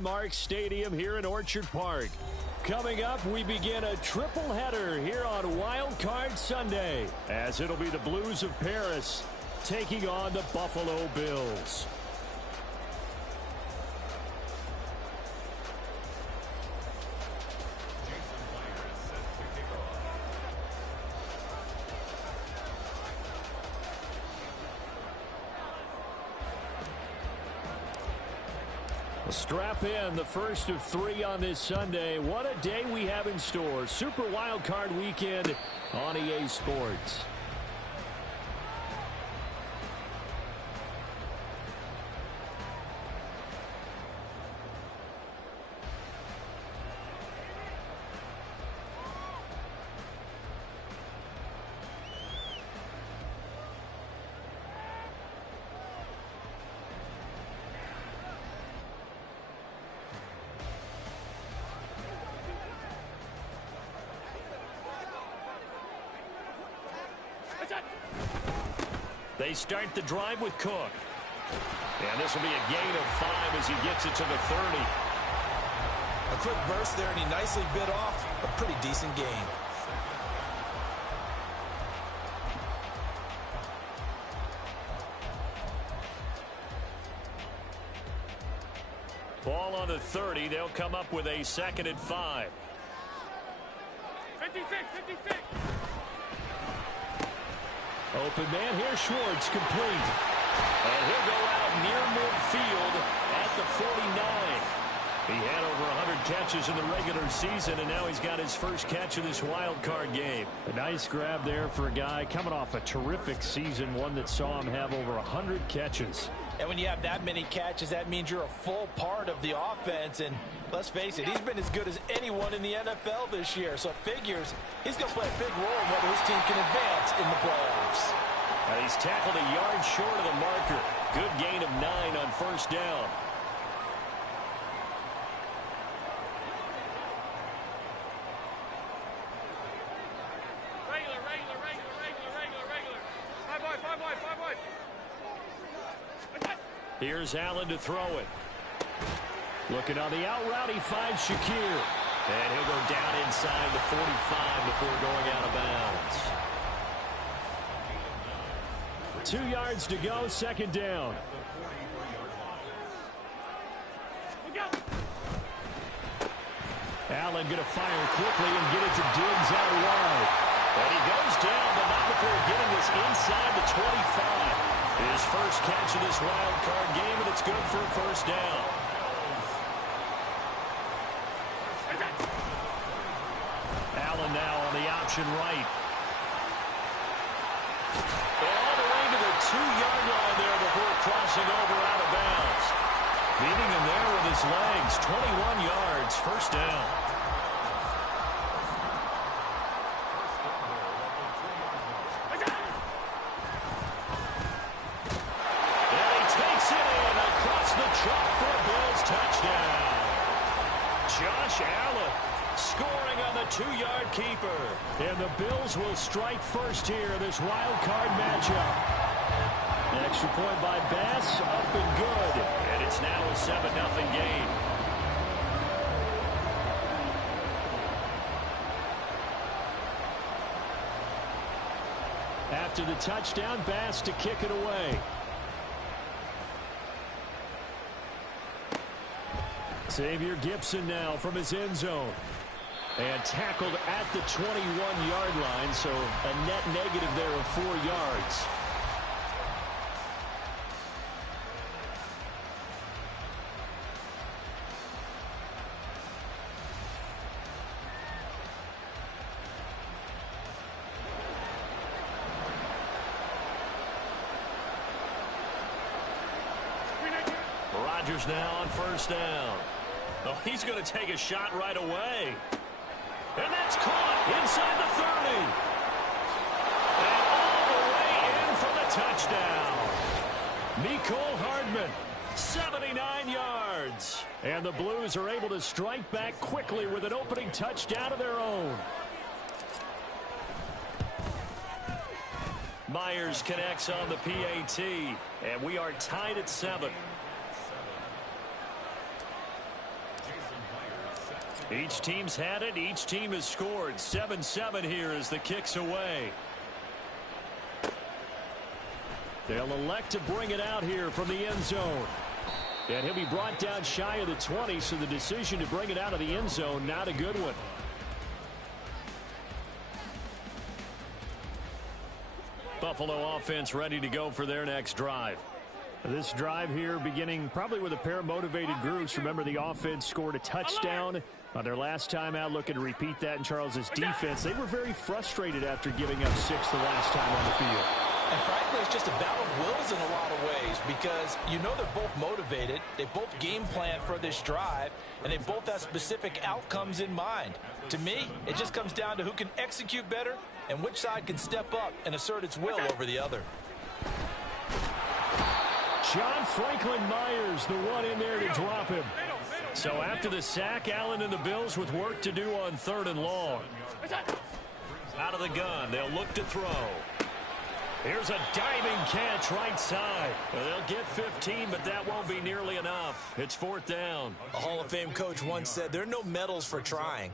Mark Stadium here in Orchard Park. Coming up, we begin a triple header here on Wild Card Sunday, as it'll be the Blues of Paris taking on the Buffalo Bills. Strap in, the first of 3 on this Sunday. What a day we have in store. Super Wild Card Weekend on EA Sports. They start the drive with Cook. And this will be a gain of 5 as he gets it to the 30. A quick burst there, and he nicely bit off a pretty decent gain. Ball on the 30. They'll come up with a 2nd and 5. 56. Open man here, Schwartz, complete. And he'll go out near midfield at the 49. He had over 100 catches in the regular season, and now he's got his first catch of this wild card game. A nice grab there for a guy coming off a terrific season, one that saw him have over 100 catches. And when you have that many catches, that means you're a full part of the offense. And let's face it, he's been as good as anyone in the NFL this year. So it figures he's going to play a big role in whether his team can advance in the playoffs. And he's tackled a yard short of the marker. Good gain of 9 on first down. Regular. 5 wide. Here's Allen to throw it. Looking on the out route, he finds Shakir. And he'll go down inside the 45 before going out of bounds. 2 yards to go, 2nd down. Allen going to fire quickly and get it to Diggs out wide. And he goes down, but not before getting this inside the 25. His first catch of this wild card game, and it's good for a first down. Allen now on the option right. And all the way to the 2-yard line there before crossing over out of bounds. Beating him there with his legs. 21 yards, first down. Josh Allen scoring on the 2-yard keeper. And the Bills will strike first here in this wild card matchup. An extra point by Bass, up and good. And it's now a 7-0 game. After the touchdown, Bass to kick it away. Xavier Gipson now from his end zone. And tackled at the 21-yard line, so a net negative there of 4 yards. Rodgers now on first down. Oh, he's going to take a shot right away. And that's caught inside the 30. And all the way in for the touchdown. Mecole Hardman, 79 yards. And the Blues are able to strike back quickly with an opening touchdown of their own. Myers connects on the PAT. And we are tied at 7. Each team's had it. Each team has scored. 7-7 here as the kick's away. They'll elect to bring it out here from the end zone. And he'll be brought down shy of the 20, so the decision to bring it out of the end zone, not a good one. Buffalo offense ready to go for their next drive. This drive here beginning probably with a pair of motivated groups. Remember, the offense scored a touchdown on their last time out, looking to repeat that in Charles's defense. They were very frustrated after giving up 6 the last time on the field. And frankly, it's just a battle of wills in a lot of ways because you know they're both motivated. They both game plan for this drive, and they both have specific outcomes in mind. To me, it just comes down to who can execute better and which side can step up and assert its will over the other. John Franklin Myers, the one in there to drop him. So after the sack, Allen and the Bills with work to do on 3rd and long. Out of the gun, they'll look to throw. Here's a diving catch right side. Well, they'll get 15, but that won't be nearly enough. It's 4th down. A Hall of Fame coach once said there are no medals for trying.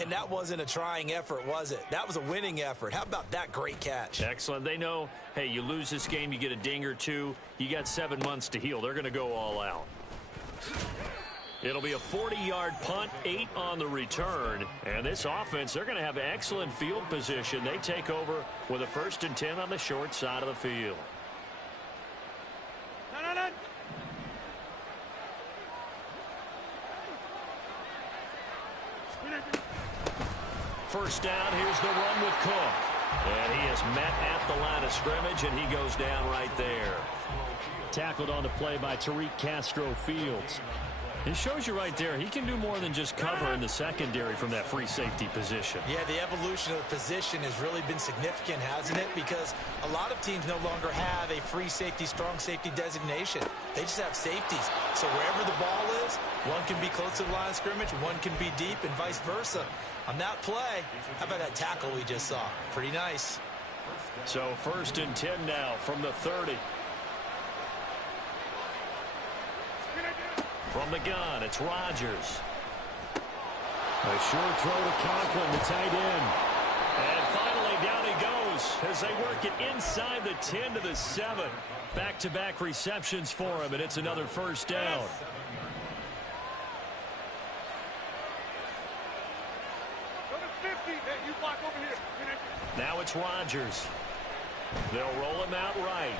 And that wasn't a trying effort, was it? That was a winning effort. How about that great catch? Excellent. They know, hey, you lose this game, you get a ding or two. You got 7 months to heal. They're going to go all out. It'll be a 40-yard punt, 8 on the return. And this offense, they're going to have excellent field position. They take over with a 1st and 10 on the short side of the field. First down, here's the run with Cook. And he is met at the line of scrimmage, and he goes down right there. Tackled on the play by Tariq Castro-Fields. It shows you right there, he can do more than just cover in the secondary from that free safety position. Yeah, the evolution of the position has really been significant, hasn't it? Because a lot of teams no longer have a free safety, strong safety designation. They just have safeties. So wherever the ball is, one can be close to the line of scrimmage, one can be deep, and vice versa. On that play, how about that tackle we just saw? Pretty nice. So 1st and 10 now from the 30. From the gun, it's Rodgers. A short throw to Conklin, the tight end. And finally, down he goes as they work it inside the 10 to the 7. Back-to-back receptions for him, and it's another 1st down. Now it's Rodgers. They'll roll him out right.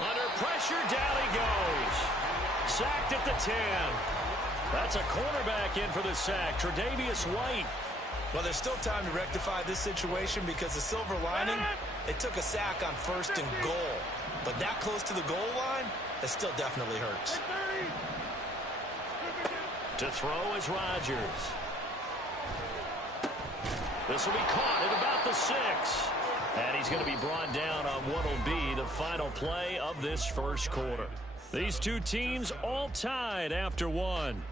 Under pressure, down he goes. Sacked at the 10. That's a cornerback in for the sack, Tre'Davious White. Well, there's still time to rectify this situation because the silver lining, they took a sack on 1st and goal. But that close to the goal line, that still definitely hurts. To throw is Rodgers. This will be caught at about the 6. And he's going to be brought down on what will be the final play of this 1st quarter. These two teams all tied after 1.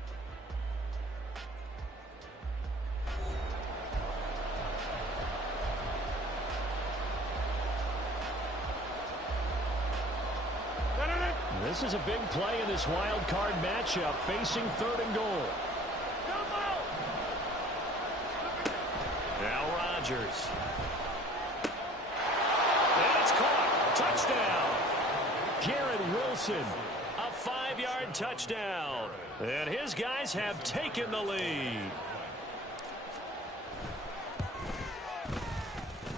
This is a big play in this wild card matchup, facing 3rd and goal. Now Rodgers. And it's caught. Touchdown. Garrett Wilson. A 5-yard touchdown. And his guys have taken the lead.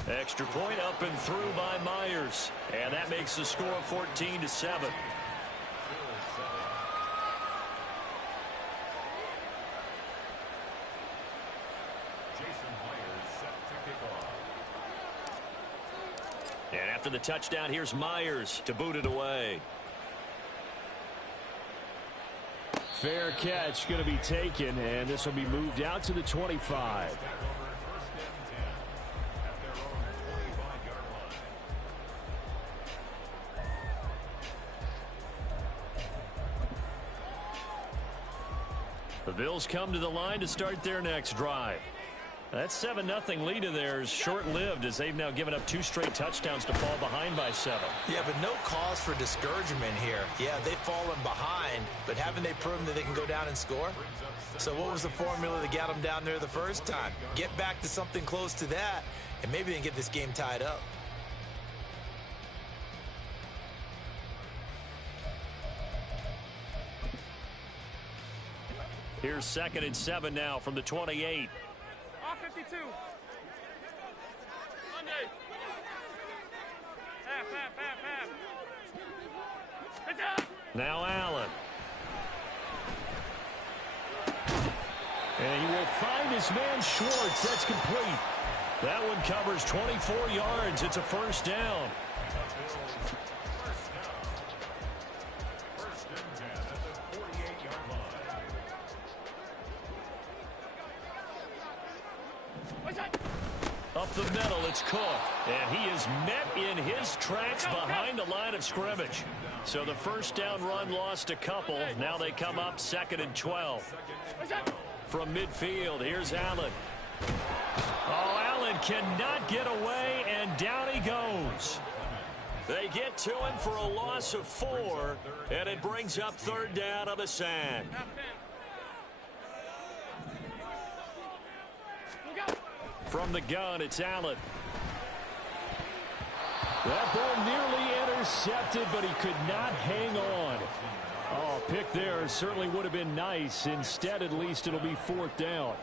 Extra point up and through by Myers. And that makes the score 14-7. And after the touchdown, here's Myers to boot it away. Fair catch going to be taken, and this will be moved out to the 25. The Bills come to the line to start their next drive. That 7-0 lead of theirs short-lived as they've now given up 2 straight touchdowns to fall behind by 7. Yeah, but no cause for discouragement here. Yeah, they've fallen behind, but haven't they proven that they can go down and score? So what was the formula that got them down there the first time? Get back to something close to that, and maybe they can get this game tied up. Here's 2nd and 7 now from the 28. R52. Monday. Half. Good job. Now Allen. And he will find his man Schwartz. That's complete. That one covers 24 yards. It's a first down. Up the middle, it's Cook. And he is met in his tracks behind the line of scrimmage. So the first down run lost a couple. Now they come up 2nd and 12. From midfield, here's Allen. Oh, Allen cannot get away, and down he goes. They get to him for a loss of 4, and it brings up 3rd down on the sack. From the gun, it's Allen. That ball nearly intercepted, but he could not hang on. Oh, pick there certainly would have been nice. Instead, at least it'll be 4th down.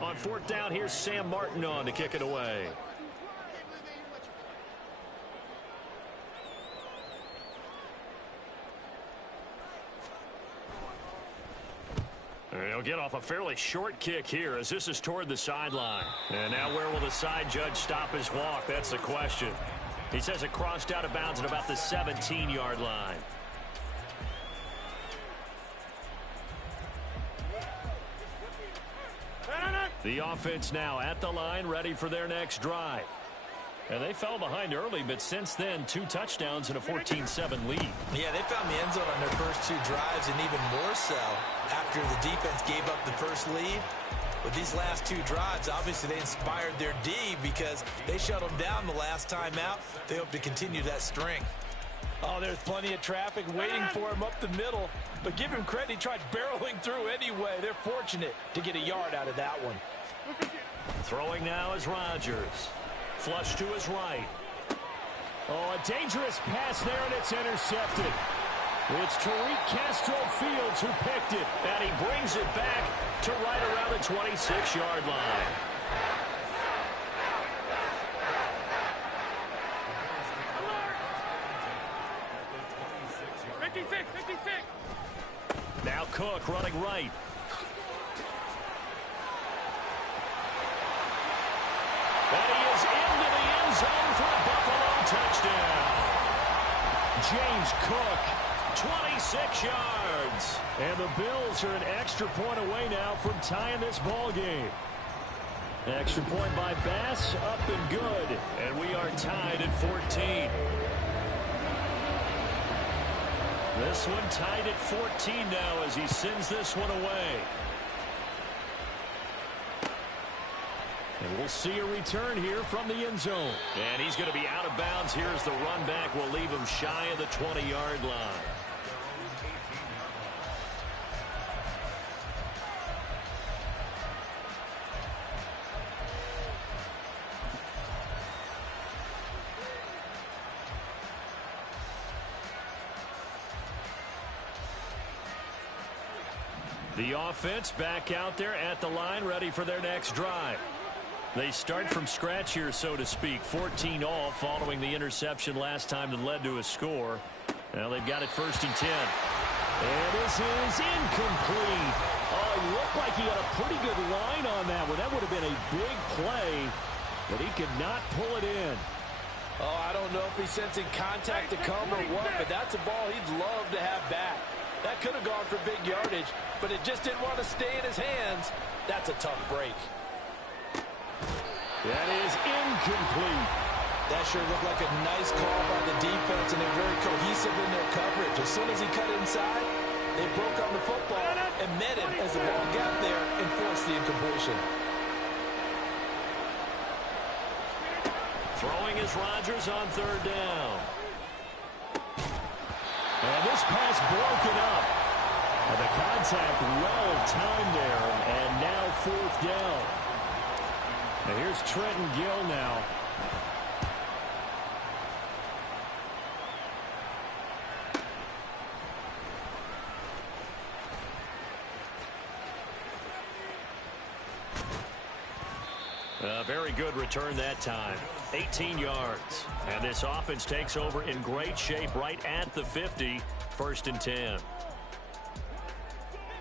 On 4th down, here's Sam Martin on to kick it away. He'll get off a fairly short kick here as this is toward the sideline. And now where will the side judge stop his walk? That's the question. He says it crossed out of bounds at about the 17-yard line. The offense now at the line, ready for their next drive. And they fell behind early, but since then, 2 touchdowns and a 14-7 lead. Yeah, they found the end zone on their first 2 drives, and even more so after the defense gave up the first lead. With these last 2 drives, obviously they inspired their D because they shut them down the last time out. They hope to continue that string. Oh, there's plenty of traffic waiting for him up the middle. But give him credit, he tried barreling through anyway. They're fortunate to get a yard out of that one. Throwing now is Rodgers. Flush to his right. Oh, a dangerous pass there, and it's intercepted. It's Tariq Castro-Fields who picked it, and he brings it back to right around the 26-yard line. Now Cook running right. And he is into the end zone for a Buffalo touchdown. James Cook, 26 yards. And the Bills are an extra point away now from tying this ball game. Extra point by Bass, up and good. And we are tied at 14. This one tied at 14 now as he sends this one away. And we'll see a return here from the end zone. And he's going to be out of bounds here as the run back will leave him shy of the 20-yard line. The offense back out there at the line, ready for their next drive. They start from scratch here, so to speak. 14 all following the interception last time that led to a score. Now they've got it 1st and 10. And this is incomplete. Oh, it looked like he had a pretty good line on that one. That would have been a big play, but he could not pull it in. Oh, I don't know if he's sensing contact to come or what, but that's a ball he'd love to have back. That could have gone for big yardage, but it just didn't want to stay in his hands. That's a tough break. That is incomplete. That sure looked like a nice call by the defense, and they're very cohesive in their coverage. As soon as he cut inside, they broke on the football and met him as the ball got there and forced the incompletion. Throwing is Rodgers on third down. And this pass broken up. And the contact well timed there. And now fourth down. And here's Trenton Gill now. A very good return that time. 18 yards. And this offense takes over in great shape right at the 50. 1st and 10.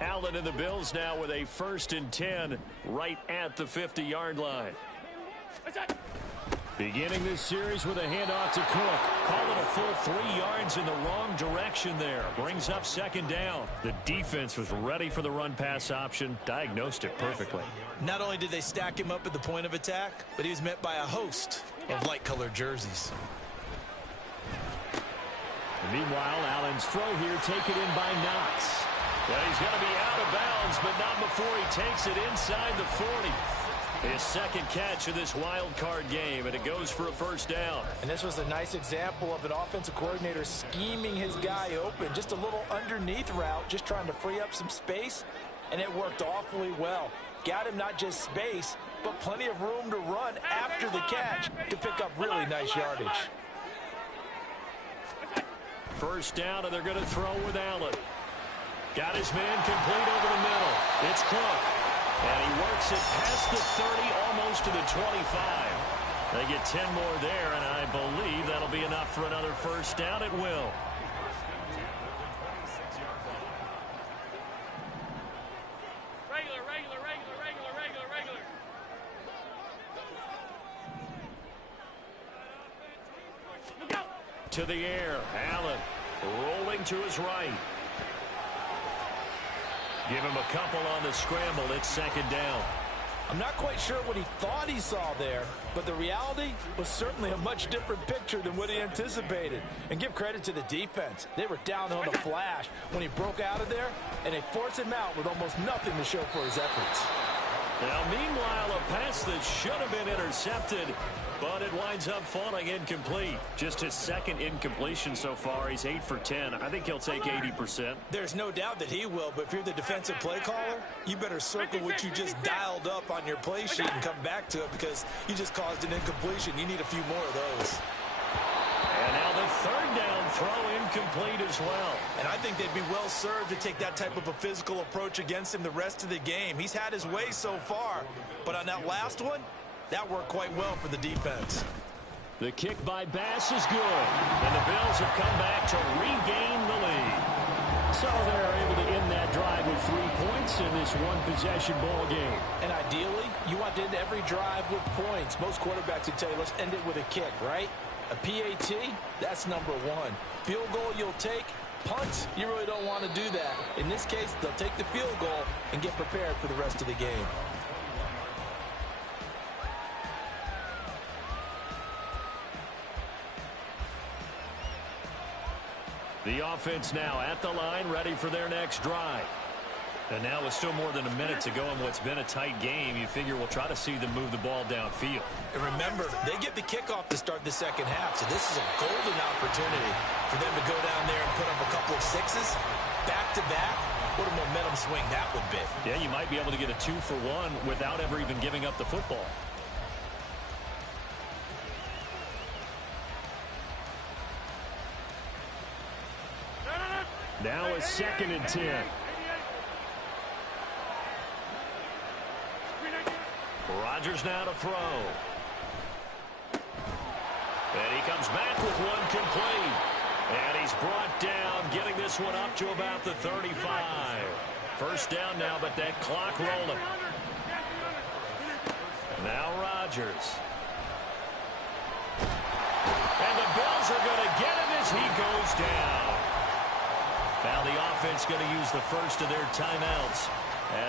Allen and the Bills now with a 1st and 10 right at the 50-yard line. Beginning this series with a handoff to Cook. Call it a full 3 yards in the wrong direction there. Brings up 2nd down. The defense was ready for the run-pass option. Diagnosed it perfectly. Not only did they stack him up at the point of attack, but he was met by a host of light-colored jerseys. And meanwhile, Allen's throw here taken in by Knox. Well, he's going to be out of bounds, but not before he takes it inside the 40. His 2nd catch of this wild card game, and it goes for a 1st down. And this was a nice example of an offensive coordinator scheming his guy open. Just a little underneath route, just trying to free up some space, and it worked awfully well. Got him not just space, but plenty of room to run after the catch to pick up really nice yardage. 1st down, and they're going to throw with Allen. Got his man complete over the middle. It's Cook. And he works it past the 30, almost to the 25. They get 10 more there, and I believe that'll be enough for another 1st down. It will. Regular. Look out. To the air. Allen rolling to his right. Give him a couple on the scramble. It's 2nd down. I'm not quite sure what he thought he saw there, but the reality was certainly a much different picture than what he anticipated. And give credit to the defense. They were down on the flash when he broke out of there, and they forced him out with almost nothing to show for his efforts. Now, meanwhile, a pass that should have been intercepted, but it winds up falling incomplete. Just his 2nd incompletion so far. He's 8 for 10. I think he'll take 80%. There's no doubt that he will, but if you're the defensive play caller, you better circle what you just dialed up on your play sheet and come back to it because you just caused an incompletion. You need a few more of those. And now the 3rd down throw incomplete as well. And I think they'd be well served to take that type of a physical approach against him the rest of the game. He's had his way so far, but on that last one, that worked quite well for the defense. The kick by Bass is good, and the Bills have come back to regain the lead. So they're able to end that drive with 3 points in this one-possession ball game. And ideally, you want to end every drive with points. Most quarterbacks would tell you, let's end it with a kick, right? A PAT, that's number 1. Field goal you'll take. Punts, you really don't want to do that. In this case, they'll take the field goal and get prepared for the rest of the game. The offense now at the line, ready for their next drive. And now with still more than a minute to go in what's been a tight game, you figure we'll try to see them move the ball downfield. And remember, they get the kickoff to start the 2nd half, so this is a golden opportunity for them to go down there and put up a couple of 6s back-to-back. What a momentum swing that would be. Yeah, you might be able to get a 2-for-1 without ever even giving up the football. Now a 2nd and 10. Rodgers now to throw. And he comes back with one complete. And he's brought down, getting this one up to about the 35. 1st down now, but that clock rolling. Now Rodgers. And the Bills are going to get him as he goes down. Now the offense going to use the first of their timeouts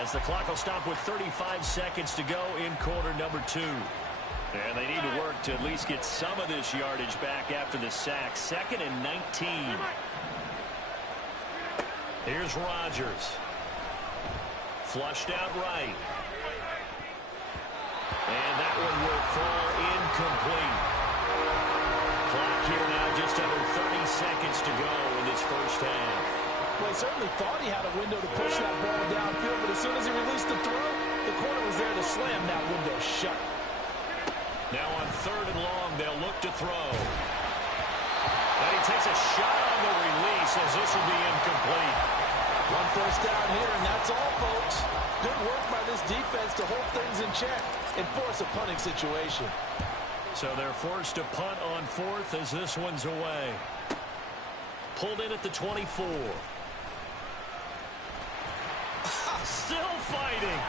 as the clock will stop with 35 seconds to go in quarter number 2. And they need to work to at least get some of this yardage back after the sack. 2nd and 19. Here's Rodgers. Flushed out right. And that one will fall incomplete. here now, just under 30 seconds to go in this first half. Well, he certainly thought he had a window to push that ball downfield, but as soon as he released the throw, the corner was there to slam that window shut. Now on 3rd and long, they'll look to throw. And he takes a shot on the release as this will be incomplete. One first down here, and that's all, folks. Good work by this defense to hold things in check and force a punting situation. So they're forced to punt on 4th as this one's away. Pulled in at the 24. Still fighting.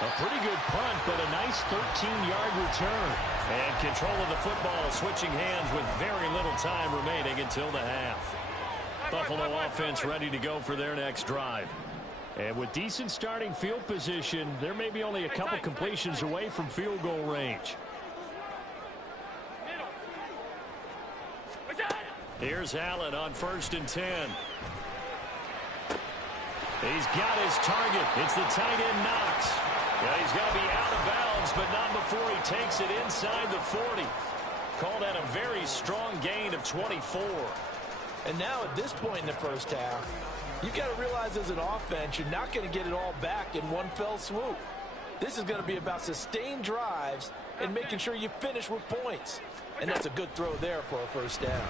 A pretty good punt, but a nice 13-yard return. And control of the football switching hands with very little time remaining until the half. Buffalo offense ready to go for their next drive. And with decent starting field position, they're maybe only a couple completions away from field goal range. Here's Allen on 1st and 10. He's got his target. It's the tight end Knox. Yeah, he's going to be out of bounds, but not before he takes it inside the 40. Call that a very strong gain of 24. And now at this point in the first half, you've got to realize as an offense, you're not going to get it all back in one fell swoop. This is going to be about sustained drives and making sure you finish with points. And that's a good throw there for a first down.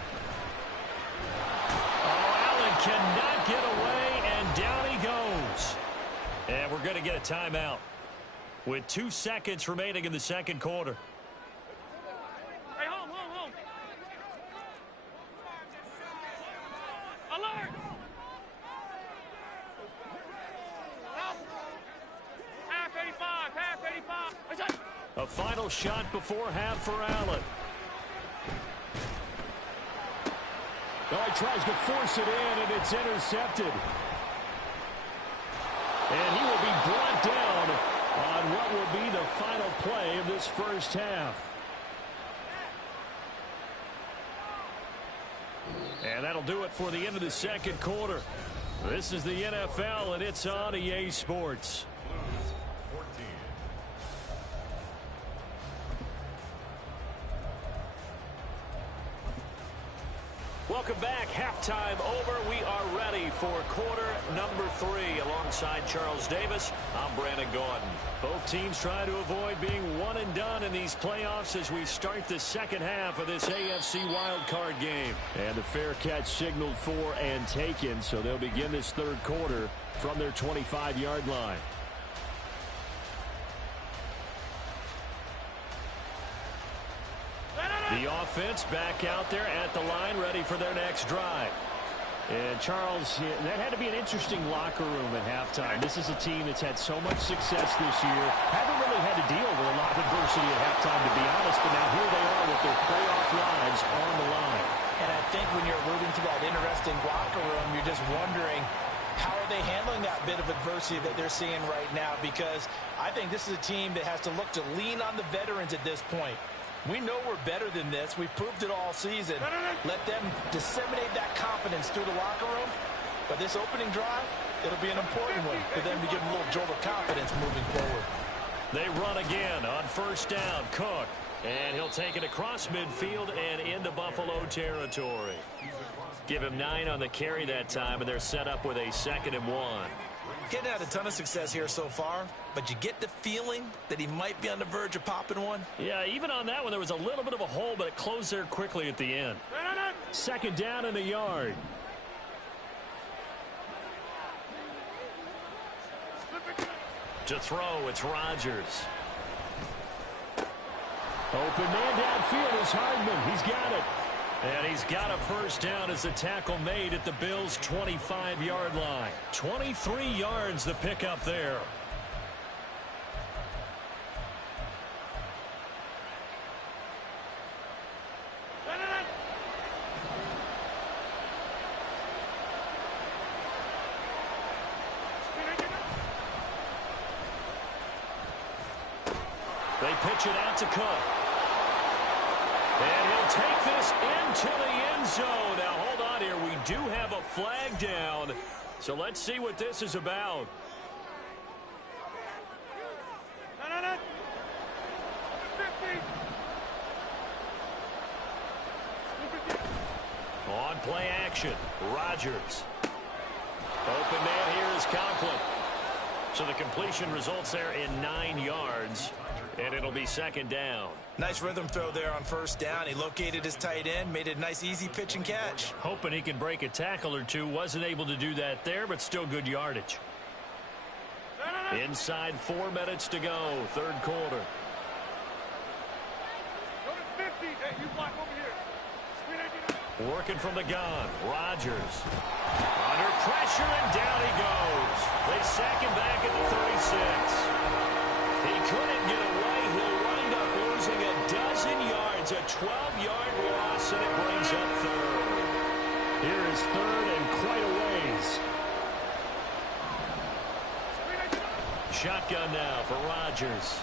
Oh, Allen cannot get away, and down he goes. And we're going to get a timeout with 2 seconds remaining in the second quarter. Hey, home. Alert! Half 85. A final shot before half for Allen. Oh, he tries to force it in, and it's intercepted. And he will be brought down on what will be the final play of this first half. And that'll do it for the end of the second quarter. This is the NFL, and it's on EA Sports. Welcome back. Halftime over. We are ready for quarter number 3. Alongside Charles Davis, I'm Brandon Gordon. Both teams try to avoid being one and done in these playoffs as we start the second half of this AFC wildcard game. And the fair catch signaled for and taken, so they'll begin this third quarter from their 25-yard line. The offense back out there at the line, ready for their next drive. And Charles, that had to be an interesting locker room at halftime. This is a team that's had so much success this year. Haven't really had to deal with a lot of adversity at halftime, to be honest, but now here they are with their playoff lives on the line. And I think when you're alluding to that interesting locker room, you're just wondering, how are they handling that bit of adversity that they're seeing right now? Because I think this is a team that has to look to lean on the veterans at this point. We know we're better than this. We've proved it all season. Let them disseminate that confidence through the locker room. But this opening drive, it'll be an important one for them to give them a little jolt of confidence moving forward. They run again on first down. Cook. And he'll take it across midfield and into Buffalo territory. Give him 9 on the carry that time, and they're set up with a 2nd and 1. Getting had a ton of success here so far, but you get the feeling that he might be on the verge of popping one. Yeah, even on that one, there was a little bit of a hole, but it closed there quickly at the end. 2nd down and a yard. To throw, it's Rodgers. Open man downfield is Hardman. He's got it. And he's got a first down as the tackle made at the Bills' 25-yard line. 23 yards the pickup there. They pitch it out to Cook. And he'll take this into the end zone. Now, hold on here. We do have a flag down. So let's see what this is about. On play action, Rodgers. Open man here is Conklin. So the completion results there in 9 yards, and it'll be second down. Nice rhythm throw there on first down. He located his tight end, made it a nice easy pitch and catch. Hoping he can break a tackle or two. Wasn't able to do that there, but still good yardage. Inside 4 minutes to go, third quarter. Go to 50. Hey, you block over here. Working from the gun, Rodgers. Under pressure, and down he goes. They sack him back at the 36. He couldn't get away. He'll wind up losing a dozen yards, a 12-yard loss, and it brings up third. Here is third and quite a ways. Shotgun now for Rodgers.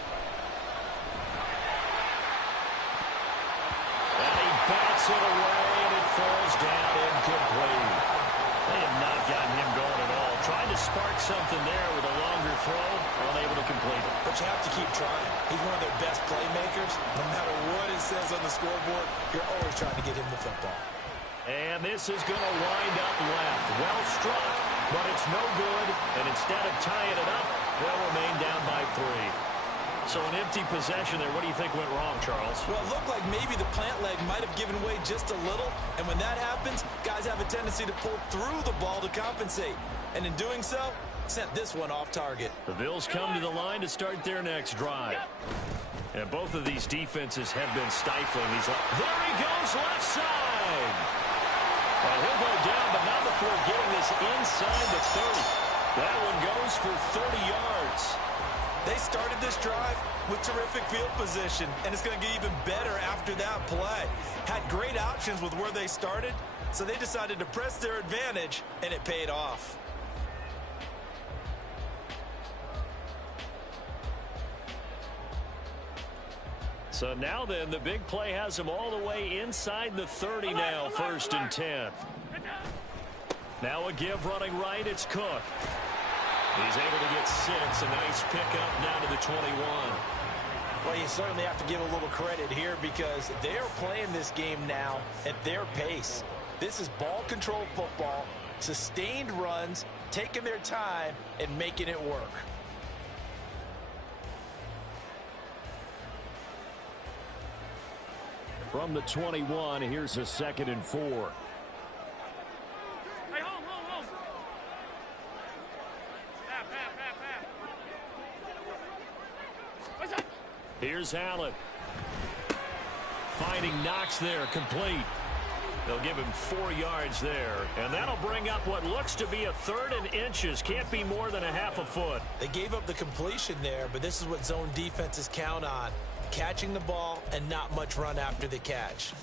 And he bats it away, and it falls down incomplete. They have not gotten him going at all. Trying to spark something there with a longer throw, unable to complete it. But you have to keep trying. He's one of their best playmakers. No matter what it says on the scoreboard, you're always trying to get him the football. And this is going to wind up left. Well struck, but it's no good. And instead of tying it up, they'll remain down by 3. So an empty possession there. What do you think went wrong, Charles? Well, it looked like maybe the plant leg might have given way just a little. And when that happens, guys have a tendency to pull through the ball to compensate. And in doing so, sent this one off target. The Bills come to the line to start their next drive. And both of these defenses have been stifling. There he goes, left side. And he'll go down, but not before getting this inside the 30. That one goes for 30 yards. They started this drive with terrific field position, and it's going to get even better after that play. Had great options with where they started, so they decided to press their advantage, and it paid off. So now then, the big play has them all the way inside the 30 now, first and 10. Now a give running right, it's Cook. He's able to get 6, a nice pickup down to the 21. Well, you certainly have to give a little credit here because they're playing this game now at their pace. This is ball control football, sustained runs, taking their time and making it work. From the 21, here's a 2nd and 4. Hey, home. Pass. Here's Allen. Finding Knox there, complete. They'll give him 4 yards there. And that'll bring up what looks to be a 3rd and inches. Can't be more than a half a foot. They gave up the completion there, but this is what zone defenses count on. Catching the ball and not much run after the catch.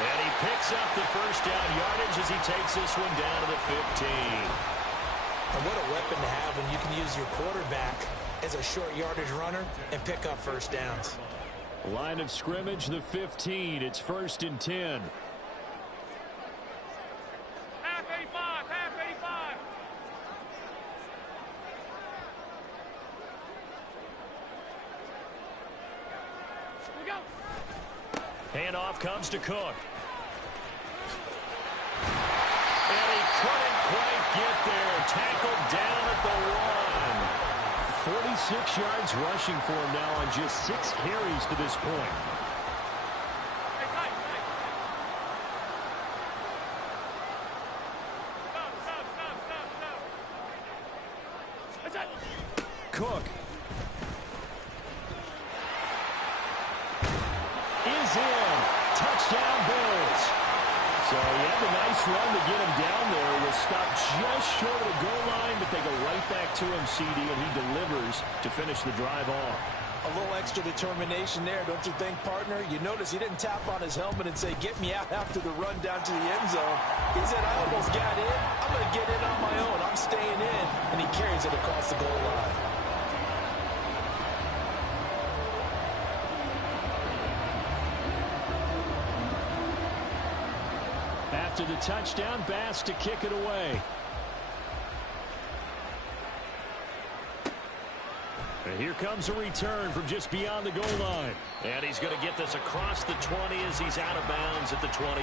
And he picks up the first down yardage as he takes this one down to the 15. And what a weapon to have when you can use your quarterback as a short yardage runner and pick up first downs. Line of scrimmage, the 15. It's 1st and 10. Half 85. Here we go. Handoff comes to Cook. And he couldn't quite get there. Tackled down at the 1. 46 yards rushing for him now on just 6 carries to this point. Hey, tight. Stop. Cook is in. Touchdown, Bills. So he had a nice run to get him down there. He was stopped just short of the goal line, but they go right back to him, CD, and he delivers to finish the drive off. A little extra determination there, don't you think, partner? You notice he didn't tap on his helmet and say, get me out after the run down to the end zone. He said, I almost got in. I'm going to get in on my own. I'm staying in. And he carries it across the goal line. After the touchdown, Bass to kick it away. And here comes a return from just beyond the goal line. And he's going to get this across the 20 as he's out of bounds at the 23.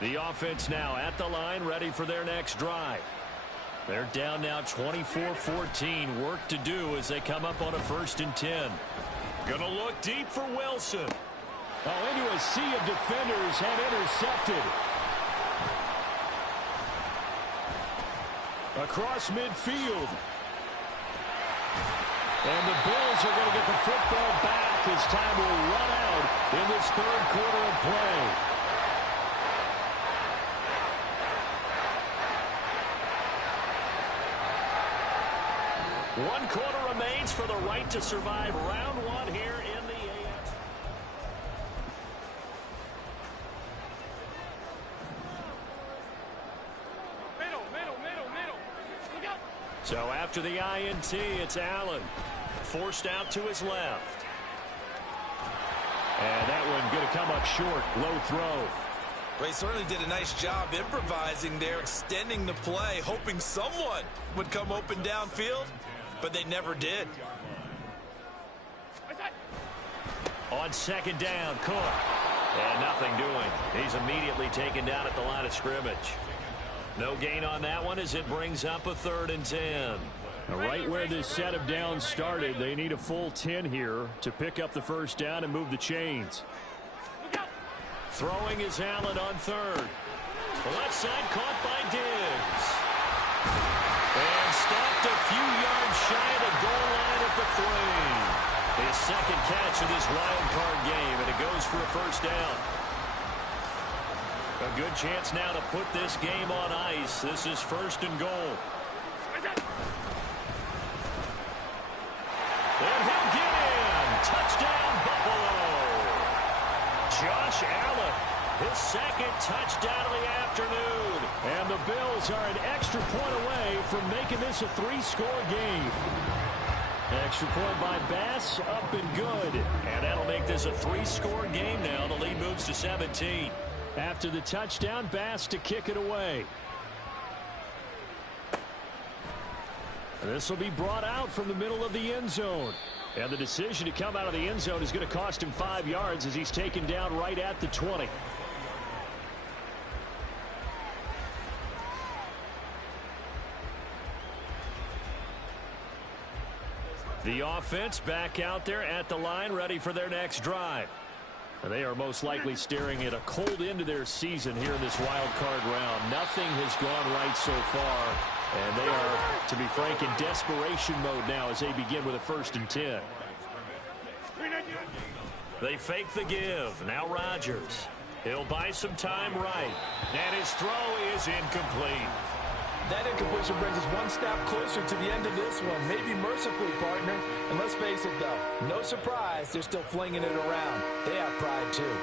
The offense now at the line, ready for their next drive. They're down now 24-14. Work to do as they come up on a 1st and 10. Gonna look deep for Wilson. Oh, into a sea of defenders and intercepted. Across midfield. And the Bills are going to get the football back as time will run out in this 3rd quarter of play. One quarter remains for the right to survive round 1 here in the AFC. Middle. Look out. So after the INT, it's Allen. Forced out to his left. And that one going to come up short. Low throw. Well, he certainly did a nice job improvising there, extending the play, hoping someone would come open downfield, but they never did. On 2nd down, Cook. And nothing doing. He's immediately taken down at the line of scrimmage. No gain on that one as it brings up a 3rd and 10. Right where this set of downs started, they need a full 10 here to pick up the 1st down and move the chains. Throwing is Allen on 3rd. The left side caught by Diggs. And stopped a few yards shy of the goal line at the 3. His 2nd catch of this wild card game, and it goes for a 1st down. A good chance now to put this game on ice. This is 1st and goal. And he'll get in. Touchdown, Buffalo. Josh Allen, his 2nd touchdown of the afternoon. And the Bills are an extra point away from making this a 3-score game. Extra point by Bass, up and good. And that'll make this a 3-score game now. The lead moves to 17. After the touchdown, Bass to kick it away. This will be brought out from the middle of the end zone. And the decision to come out of the end zone is going to cost him 5 yards as he's taken down right at the 20. The offense back out there at the line, ready for their next drive. And they are most likely staring at a cold end to their season here in this wild card round. Nothing has gone right so far. And they are, to be frank, in desperation mode now as they begin with a 1st and 10. They fake the give. Now Rodgers. He'll buy some time right. And his throw is incomplete. That incompletion brings us one step closer to the end of this one. Maybe mercifully, partner. And let's face it, though, no surprise, they're still flinging it around. They have pride, too.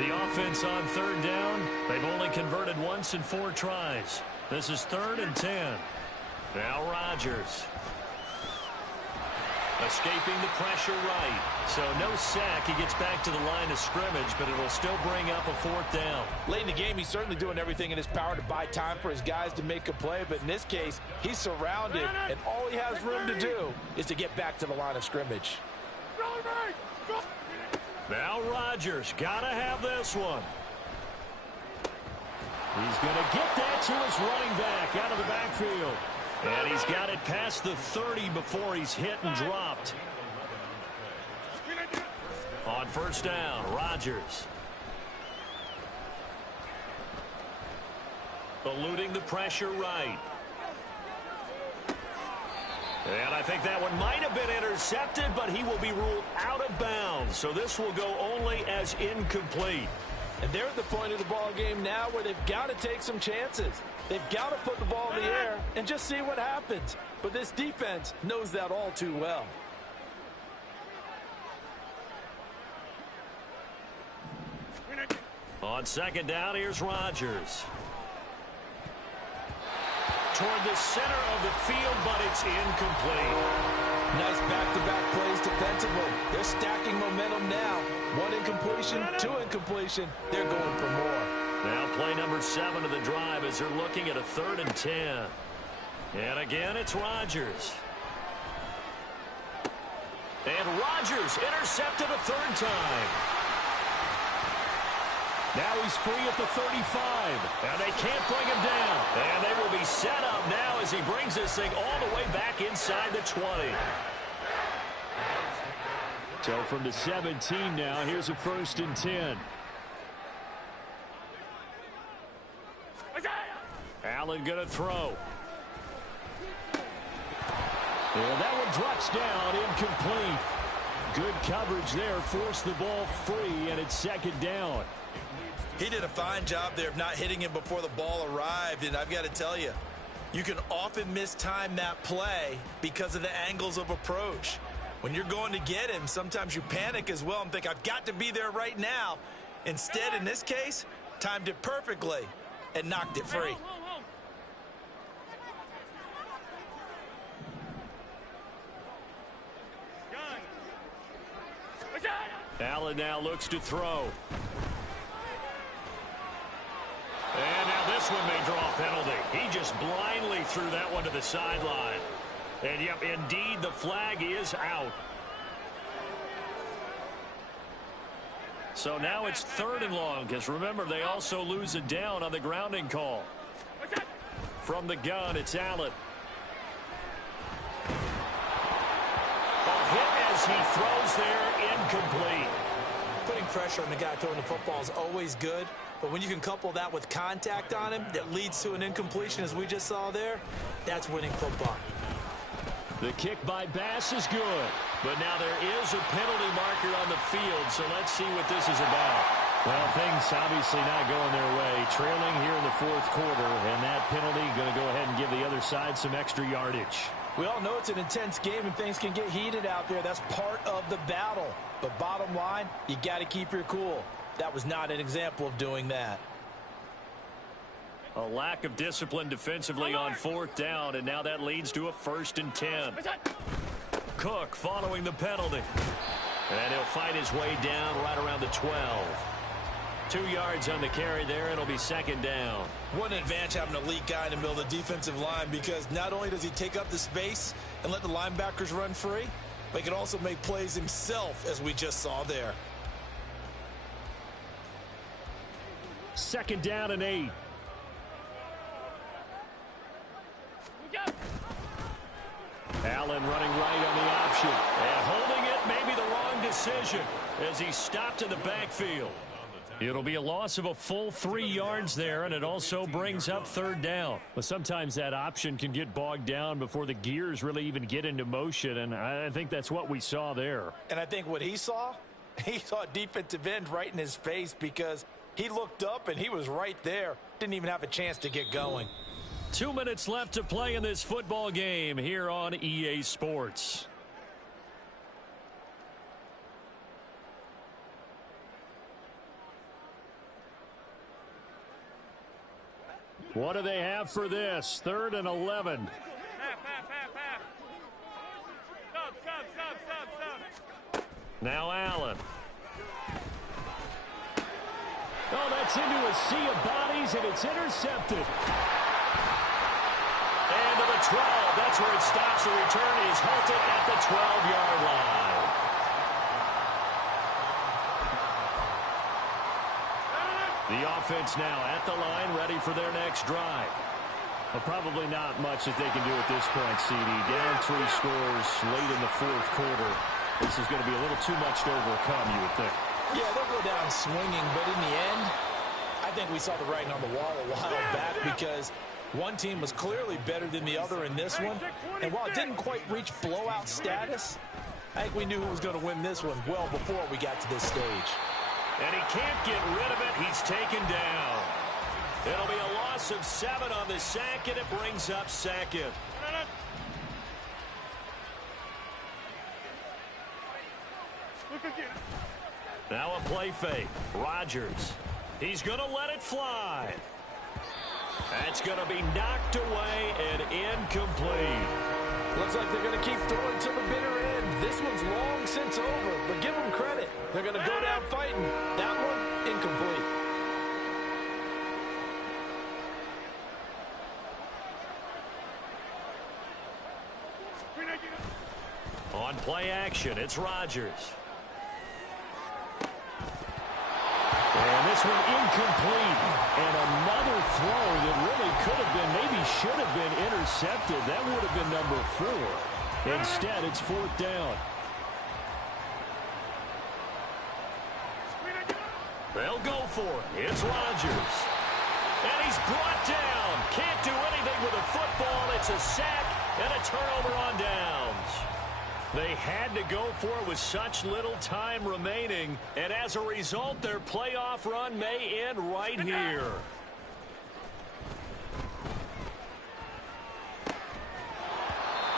The offense on 3rd down. They've only converted once in 4 tries. This is 3rd and 10. Now Rodgers. Escaping the pressure right. So no sack. He gets back to the line of scrimmage, but it'll still bring up a 4th down. Late in the game, he's certainly doing everything in his power to buy time for his guys to make a play. But in this case, he's surrounded, and all he has room to do is to get back to the line of scrimmage. Now Rodgers. Gotta have this one. He's going to get that to his running back out of the backfield. And he's got it past the 30 before he's hit and dropped. On 1st down, Rodgers. Eluding the pressure right. And I think that one might have been intercepted, but he will be ruled out of bounds. So this will go only as incomplete. And they're at the point of the ball game now where they've got to take some chances. They've got to put the ball in the air and just see what happens. But this defense knows that all too well. On 2nd down, here's Rodgers. Toward the center of the field, but it's incomplete. Nice back-to-back plays defensively. They're stacking momentum now. One incompletion, two incompletion. They're going for more. Now play number 7 of the drive as they're looking at a 3rd and 10. And again, it's Rodgers. And Rodgers intercepted a 3rd time. Now he's free at the 35. And they can't bring him down. And they will be set up now as he brings this thing all the way back inside the 20. So from the 17 now, here's a 1st and 10. Allen going to throw. And that one drops down, incomplete. Good coverage there, forced the ball free, and it's 2nd down. He did a fine job there of not hitting him before the ball arrived, and I've got to tell you, you can often mistime that play because of the angles of approach. When you're going to get him, sometimes you panic as well and think, I've got to be there right now. Instead, in this case, timed it perfectly and knocked it free. Allen now looks to throw. And now this one may draw a penalty. He just blindly threw that one to the sideline. And, yep, indeed, the flag is out. So now it's 3rd and long, because remember, they also lose a down on the grounding call. From the gun, it's Allen. A hit as he throws there, incomplete. Putting pressure on the guy throwing the football is always good, but when you can couple that with contact on him that leads to an incompletion, as we just saw there, that's winning football. The kick by Bass is good. But now there is a penalty marker on the field, so let's see what this is about. Well, things obviously not going their way. Trailing here in the 4th quarter, and that penalty going to go ahead and give the other side some extra yardage. We all know it's an intense game and things can get heated out there. That's part of the battle. But bottom line, you got to keep your cool. That was not an example of doing that. A lack of discipline defensively on 4th down, and now that leads to a 1st and 10. Cook following the penalty. And he'll fight his way down right around the 12. 2 yards on the carry there. It'll be 2nd down. What an advantage having an elite guy in the middle of the defensive line, because not only does he take up the space and let the linebackers run free, but he can also make plays himself, as we just saw there. 2nd down and 8. Allen running right on the option. And holding it may be the wrong decision as he stopped in the backfield. It'll be a loss of a full 3 yards there, and it also brings up 3rd down. Well, sometimes that option can get bogged down before the gears really even get into motion, and I think that's what we saw there. And I think what he saw a defensive end right in his face, because he looked up and he was right there. Didn't even have a chance to get going. 2 minutes left to play in this football game here on EA Sports. What do they have for this? 3rd and 11. Now Allen. Oh, that's into a sea of bodies, and it's intercepted. And to the 12. That's where it stops. The return is halted at the 12-yard line. The offense now at the line, ready for their next drive. Well, probably not much that they can do at this point, CD. Down 3 scores late in the 4th quarter. This is going to be a little too much to overcome, you would think. Yeah, they'll go down swinging, but in the end, I think we saw the writing on the wall a while back, because one team was clearly better than the other in this one. And while it didn't quite reach blowout status, I think we knew who was going to win this one well before we got to this stage. And he can't get rid of it. He's taken down. It'll be a loss of 7 on the sack, and it brings up 2nd. Now a play fake. Rodgers. He's going to let it fly. That's going to be knocked away and incomplete. Looks like they're going to keep throwing to the bitter end. This one's long since over, but give them credit. They're going to go down fighting. That one, incomplete. On play action, it's Rodgers. And this one incomplete. And another throw that really could have been, maybe should have been intercepted. That would have been number 4. Instead, it's 4th down. They'll go for it. It's Rodgers. And he's brought down. Can't do anything with a football. It's a sack and a turnover on downs. They had to go for it with such little time remaining, and as a result, their playoff run may end right here.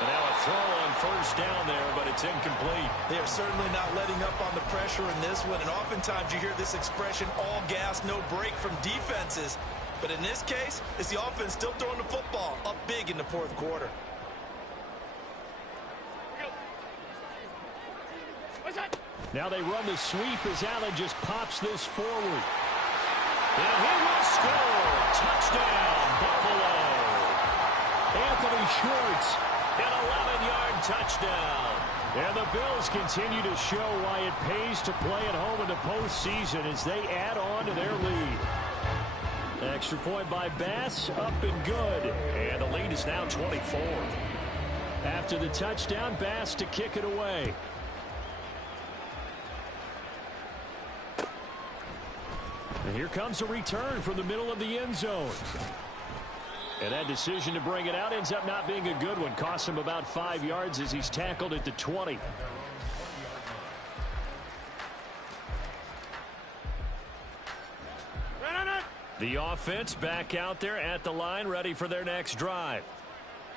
And now a throw on 1st down there, but it's incomplete. They are certainly not letting up on the pressure in this one, and oftentimes you hear this expression, all gas, no break from defenses. But in this case, it's the offense still throwing the football up big in the 4th quarter. Now they run the sweep as Allen just pops this forward. And he will score. Touchdown, Buffalo. Anthony Schwartz. An 11-yard touchdown. And the Bills continue to show why it pays to play at home in the postseason as they add on to their lead. Extra point by Bass, up and good. And the lead is now 24. After the touchdown, Bass to kick it away. And here comes a return from the middle of the end zone. And that decision to bring it out ends up not being a good one. Costs him about 5 yards as he's tackled at the 20. The offense back out there at the line, ready for their next drive.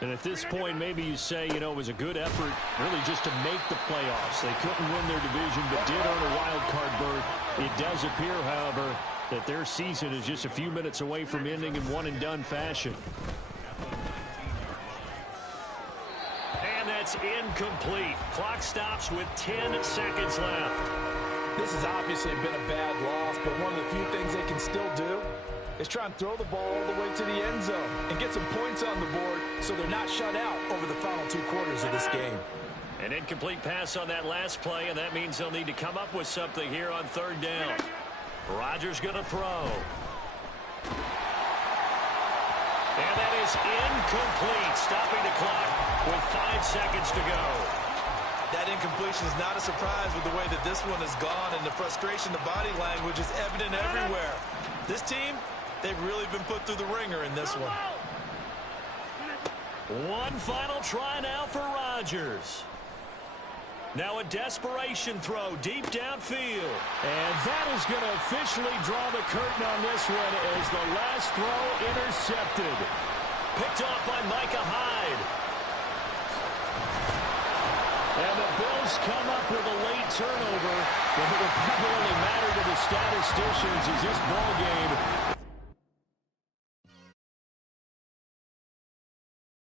And at this point, maybe you say, you know, it was a good effort really just to make the playoffs. They couldn't win their division, but did earn a wild card berth. It does appear, however, that their season is just a few minutes away from ending in one-and-done fashion. And that's incomplete. Clock stops with 10 seconds left. This has obviously been a bad loss, but one of the few things they can still do is try and throw the ball all the way to the end zone and get some points on the board so they're not shut out over the final 2 quarters of this game. An incomplete pass on that last play, and that means they'll need to come up with something here on 3rd down. Rodgers going to throw. And that is incomplete, stopping the clock with 5 seconds to go. That incompletion is not a surprise with the way that this one has gone, and the frustration, the body language is evident everywhere. This team, they've really been put through the ringer in this one. One final try now for Rodgers. Now a desperation throw deep downfield. And that is going to officially draw the curtain on this one as the last throw intercepted. Picked off by Micah Hyde. And the Bills come up with a late turnover, but it will probably only matter to the statisticians as this ball game